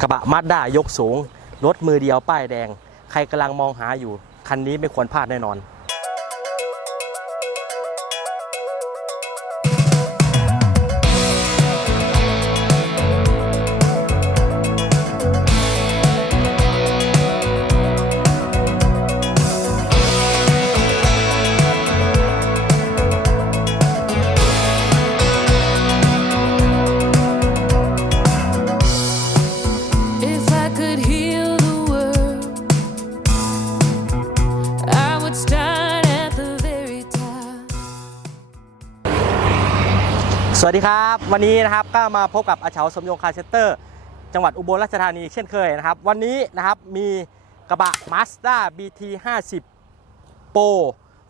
กระบะมาด้ายกสูง รถมือเดียวป้ายแดง ใครกำลังมองหาอยู่ คันนี้ไม่ควรพลาดแน่นอน วัสดีครับ วันนี้นะครับก็มาพบกับอาเฉาสมยงคาร์เซ็นเตอร์ จังหวัดอุบลราชธานีเช่นเคยนะครับ วันนี้นะครับมีกระบะ Mazda BT 50 Pro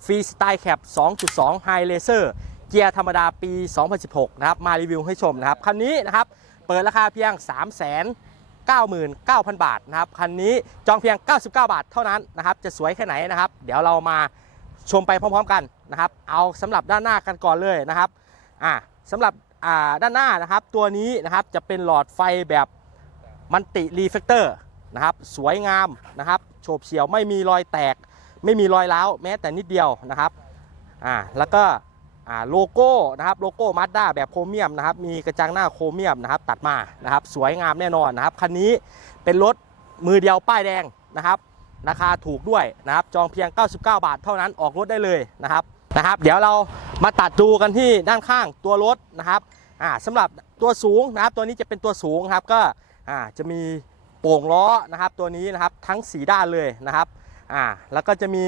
ฟรีสไตล์แคป2.2 High Laser เกียร์ธรรมดาปี 2016 นะครับ มารีวิวให้ชมนะครับ คันนี้นะครับ เปิดราคาเพียง3 9 9 0 0 0 บาทนะครับ คันนี้จองเพียง 99 บาทเท่านั้นนะครับ จะสวยแค่ไหนนะครับ เดี๋ยวเรามาชมไปพร้อมๆกันนะครับ เอาสำหรับด้านหน้ากันก่อนเลยนะครับ อ่า สำหรับด้านหน้านะครับ ตัวนี้นะครับจะเป็นหลอดไฟแบบมันติรีเฟกเตอร์นะครับ สวยงามนะครับโฉบเฉี่ยวไม่มีรอยแตก ไม่มีรอยร้าวแม้แต่นิดเดียวนะครับอ่าแล้วก็อ่าโลโก้นะครับโลโก้มาด้าแบบโครเมียมนะครับมีกระจังหน้าโครเมียมนะครับตัดมานะครับสวยงามแน่นอนนะครับคันนี้เป็นรถมือเดียวป้ายแดงนะครับราคาถูกด้วยนะครับจองเพียง 99 บาทเท่านั้นออกรถได้เลยนะครับ นะครับ เดี๋ยวเรามาตัดดูกันที่ด้านข้างตัวรถนะครับอ่าสำหรับตัวสูงนะครับ ตัวนี้จะเป็นตัวสูงครับก็อ่าจะมีโป่งล้อนะครับ ตัวนี้นะครับทั้งสีด้านเลยนะครับอ่าแล้วก็จะมี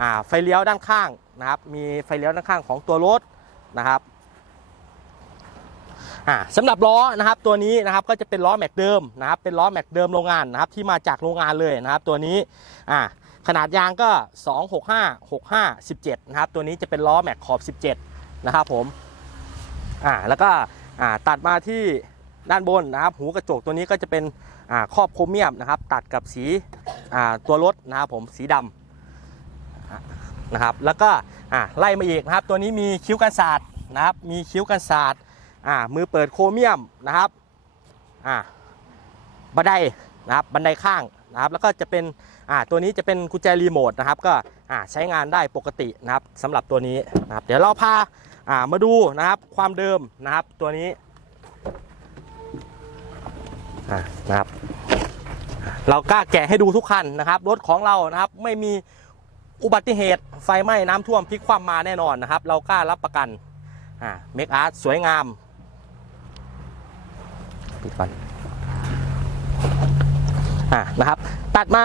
อ่าไฟเลี้ยวด้านข้างนะครับ มีไฟเลี้ยวด้านข้างของตัวรถนะครับอ่าสำหรับล้อนะครับตัวนี้นะครับก็จะเป็นล้อแม็กเดิมนะครับเป็นล้อแม็กเดิมโรงงานนะครับที่มาจากโรงงานเลยนะครับตัวนี้อ่า ขนาดยางก็ 265 65 17 นะครับ ตัวนี้จะเป็นล้อแม็กขอบ 17 นะครับผมอ่าแล้วก็อ่าตัดมาที่ด้านบนนะครับ หูกระจกตัวนี้ก็จะเป็นอ่าครอบโครเมียมนะครับ ตัดกับสีอ่าตัวรถนะครับผมสีดำนะครับ แล้วก็อ่าไล่มาอีกนะครับ ตัวนี้มีคิ้วกันศาสตร์นะครับ มีคิ้วกันศาสตร์อ่ามือเปิดโครเมียมนะครับอ่าบันไดนะครับบันไดข้าง นะครับแล้วก็จะเป็นอ่าตัวนี้จะเป็นกุญแจรีโมทนะครับก็อ่าใช้งานได้ปกตินะครับสำหรับตัวนี้นะครับเดี๋ยวเราพาอ่ามาดูนะครับความเดิมนะครับตัวนี้อ่านะครับเรากล้าแกะให้ดูทุกคันนะครับรถของเรานะครับไม่มีอุบัติเหตุไฟไหม้น้ำท่วมพลิกคว่ำมาแน่นอนนะครับ เรากล้ารับประกันอ่าเมคอาร์ตสวยงามปิดก่อน อ่านะครับ ตัดมา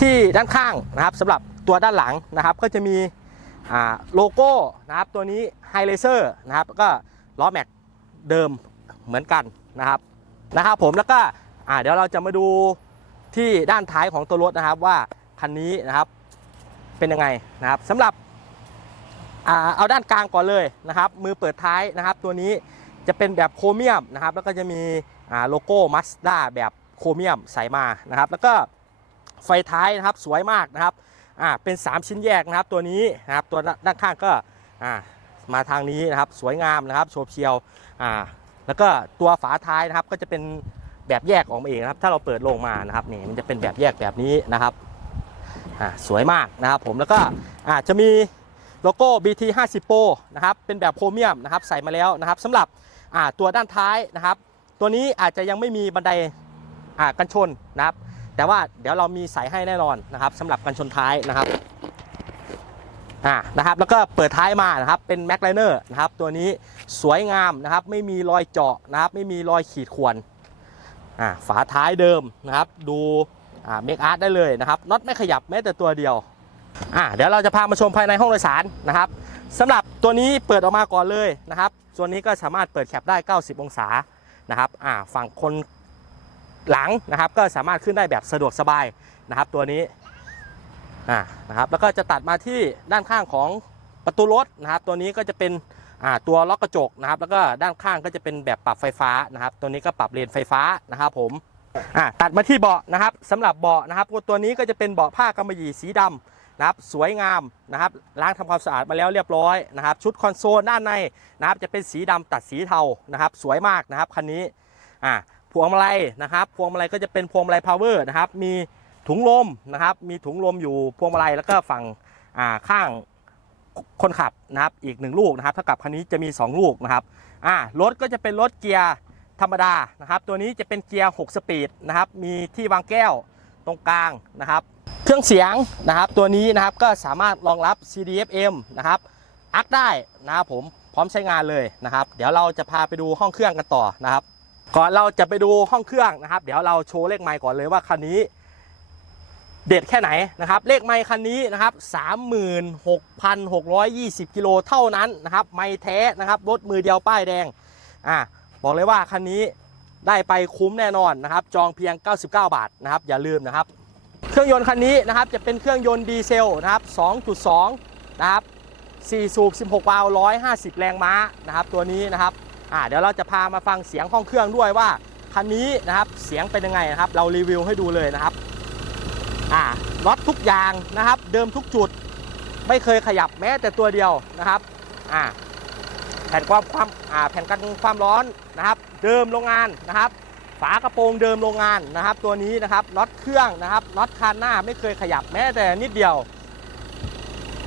ที่ด้านข้างนะครับสำหรับตัวด้านหลังนะครับก็จะมีโลโก้นะครับตัวนี้ไฮเลเซอร์นะครับก็ล้อแม็กเดิมเหมือนกันนะครับนะครับผมแล้วก็เดี๋ยวเราจะมาดูที่ด้านท้ายของตัวรถนะครับว่าคันนี้นะครับเป็นยังไงนะครับสำหรับอเอาด้านกลางก่อนเลยนะครับ มือเปิดท้ายนะครับ ตัวนี้จะเป็นแบบโครเมียมนะครับแล้วก็จะมีโลโก้มาสด้าแบบ โครเมียมใส่มานะครับ แล้วก็ไฟท้ายนะครับสวยมากนะครับอ่าเป็น 3 ชิ้นแยกนะครับตัวนี้นะครับตัวด้านข้างก็อ่ามาทางนี้นะครับสวยงามนะครับโฉบเฉียวอ่าแล้วก็ตัวฝาท้ายนะครับก็จะเป็นแบบแยกออกมาเองนะครับ ถ้าเราเปิดลงมานะครับนี่มันจะเป็นแบบแยกแบบนี้นะครับอ่าสวยมากนะครับผมแล้วก็อ่าจะมีโลโก้ BT 50 Pro นะครับเป็นแบบโครเมียมนะครับใส่มาแล้วนะครับสำหรับอ่าตัวด้านท้ายนะครับ ตัวนี้อาจจะยังไม่มีบันได อ่ากันชนนะครับ แต่ว่าเดี๋ยวเรามีใส่ให้แน่นอนนะครับสำหรับกันชนท้ายนะครับอ่านะครับแล้วก็เปิดท้ายมานะครับเป็นแม็กไลเนอร์นะครับตัวนี้สวยงามนะครับไม่มีรอยเจาะนะครับไม่มีรอยขีดข่วนอ่าฝาท้ายเดิมนะครับดูอ่าเมคอาร์ตได้เลยนะครับน็อตไม่ขยับแม้แต่ตัวเดียวอ่าเดี๋ยวเราจะพามาชมภายในห้องโดยสารนะครับสำหรับตัวนี้เปิดออกมาก่อนเลยนะครับส่วนนี้ก็สามารถเปิดแคปได้ 90 องศานะครับอ่าฝั่งคน หลังนะครับก็สามารถขึ้นได้แบบสะดวกสบายนะครับ ตัวนี้อ่านะครับแล้วก็จะตัดมาที่ด้านข้างของประตูรถนะครับ ตัวนี้ก็จะเป็นอ่าตัวล็อกกระจกนะครับ แล้วก็ด้านข้างก็จะเป็นแบบปรับไฟฟ้านะครับ ตัวนี้ก็ปรับเลนไฟฟ้านะครับผมอ่าตัดมาที่เบาะนะครับสำหรับเบาะนะครับตัวนี้ก็จะเป็นเบาะผ้ากำมะหยี่สีดำนะครับ สวยงามนะครับ ล้างทำความสะอาดมาแล้วเรียบร้อยนะครับ ชุดคอนโซลด้านในนะครับ จะเป็นสีดำตัดสีเทานะครับ สวยมากนะครับคันนี้อ่า พวงมาลัยนะครับพวงมาลัยก็จะเป็นพวงมาลัยพาวเวอร์นะครับมีถุงลมนะครับมีถุงลมอยู่พวงมาลัยแล้วก็ฝั่งอ่าข้างคนขับนะครับอีกหนึ่งลูกนะครับเท่ากับคันนี้จะมี 2 ลูกนะครับอ่ารถก็จะเป็นรถเกียร์ธรรมดานะครับตัวนี้จะเป็นเกียร์ 6 สปีดนะครับมีที่วางแก้วตรงกลางนะครับ เครื่องเสียงนะครับตัวนี้นะครับก็สามารถรองรับ CDFM นะครับอักได้นะครับผมพร้อมใช้งานเลยนะครับ เดี๋ยวเราจะพาไปดูห้องเครื่องกันต่อนะครับ ก่อนเราจะไปดูห้องเครื่องนะครับ เดี๋ยวเราโชว์เลขไมค์ก่อนเลยว่าคันนี้ เด็ดแค่ไหนนะครับ เลขไมค์คันนี้นะครับ36,620กิโลเท่านั้นนะครับไมค์แท้นะครับรถมือเดียวป้ายแดงอะบอกเลยว่าคันนี้ได้ไปคุ้มแน่นอนนะครับ จองเพียง 99 บาทนะครับ อย่าลืมนะครับ เครื่องยนต์คันนี้นะครับจะเป็นเครื่องยนต์ดีเซลนะครับ 2.2 นะครับ 4 สูบ 16 วาล์ว150 แรงม้านะครับ ตัวนี้นะครับ อ่าเดี๋ยวเราจะพามาฟังเสียงห้องเครื่องด้วยว่าคันนี้นะครับเสียงเป็นยังไงนะครับ เรารีวิวให้ดูเลยนะครับอ่าน็อตทุกอย่างนะครับ เดิมทุกจุดไม่เคยขยับแม้แต่ตัวเดียวนะครับอ่าแผ่นความความอ่าแผ่นกันความร้อนนะครับ เดิมโรงงานนะครับ ฝากระโปรงเดิมโรงงานนะครับ ตัวนี้นะครับน็อตเครื่องนะครับน็อตคานหน้าไม่เคยขยับแม้แต่นิดเดียว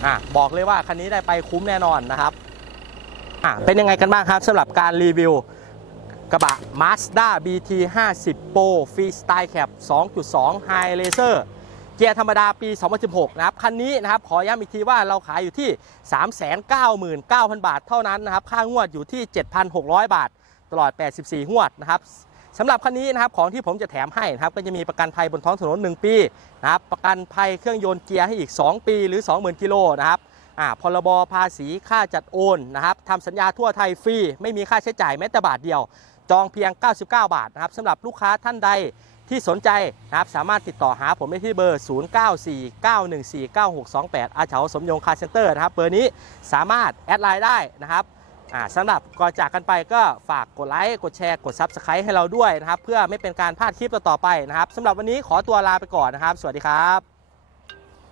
อะบอกเลยว่าคันนี้ได้ไปคุ้มแน่นอนนะครับ อะเป็นยังไงกันบ้างครับสำหรับการรีวิวกระบะ Mazda BT 50 Pro Freestyle Cab 2.2 High Laser เกียร์ธรรมดาปี 2016 นะครับ คันนี้นะครับ ขอย้ำอีกทีว่าเราขายอยู่ที่ 399,000 บาทเท่านั้นนะครับ ค่างวดอยู่ที่ 7,600 บาท ตลอด 84 งวดนะครับสำหรับคันนี้นะครับของที่ผมจะแถมให้นะครับก็จะมีประกันภัยบนท้องถนน 1 ปีนะครับประกันภัยเครื่องยนต์เกียร์ให้อีก 2 ปีหรือ 20,000 กิโลนะครับ อ่าพรบภาษีค่าจัดโอนนะครับทำสัญญาทั่วไทยฟรีไม่มีค่าใช้จ่ายแม้แต่บาทเดียว จองเพียง 99 บาทนะครับสำหรับลูกค้าท่านใดที่สนใจนะครับสามารถติดต่อหาผมได้ที่เบอร์ 0949149628 อาเฉาสมยงคาเซ็นเตอร์นะครับ เบอร์นี้สามารถแอดไลน์ได้นะครับอ่าสำหรับก่อนจากกันไปก็ฝากกดไลค์กดแชร์กด Subscribe ให้เราด้วยนะครับ เพื่อไม่เป็นการพลาดคลิปต่อๆไปนะครับสำหรับวันนี้ขอตัวลาไปก่อนนะครับ สวัสดีครับ